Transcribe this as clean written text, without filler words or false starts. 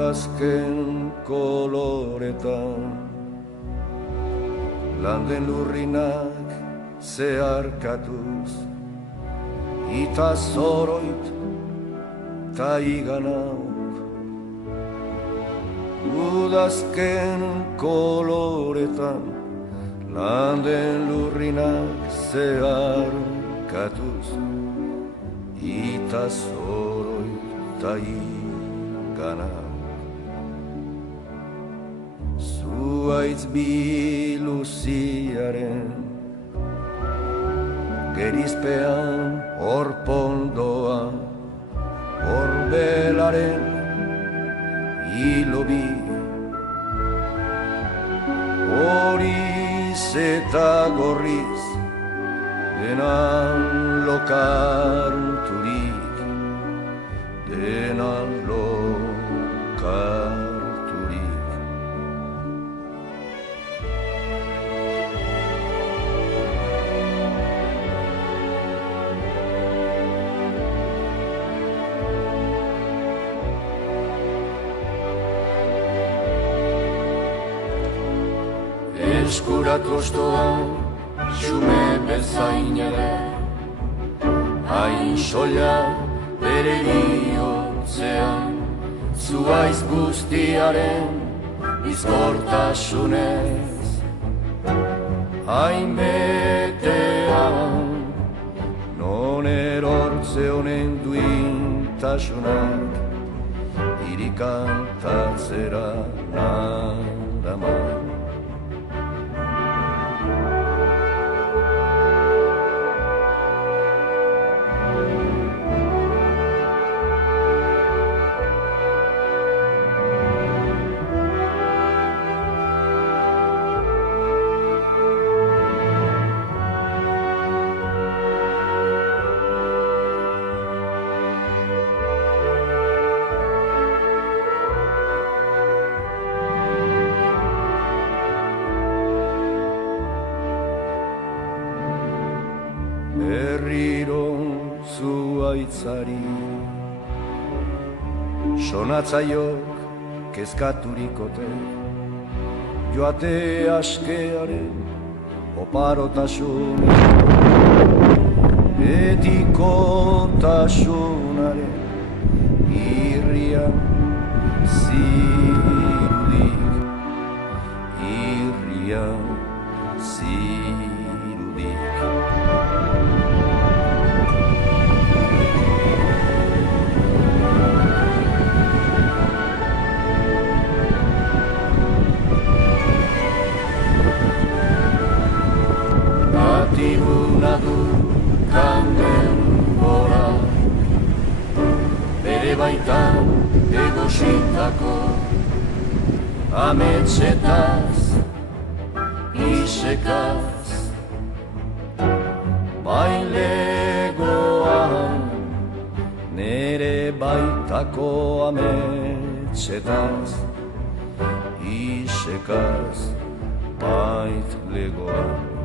udazken koloretan landen lurrinak zeharkatuz ita zoroit ta iganauk udazken koloretan landen lurrinak zeharkatuz ita zoroit ta iganauk zuaitz biluziaren gerizpean orpondoa orbelaren hilobi horiz eta gorriz denan lokarturik denan lokarturik eskuratu ostoan, xume bezain ere, hain soila bere bihotzean, zuaiz guztiaren bizkortasunez. Hain betean, non erortze honen duintasunak, irikantatzera nadaman. Berriro zuaitzari sonatzaiok kezkaturikote joate askearen oparotasun etikotasunaren irrian zirudik irrian zirudik Batibuna du kanden gora bere baitan egositako ametsetaz isekaz bailegoan nere baitako ametsetaz isekaz baitlegoan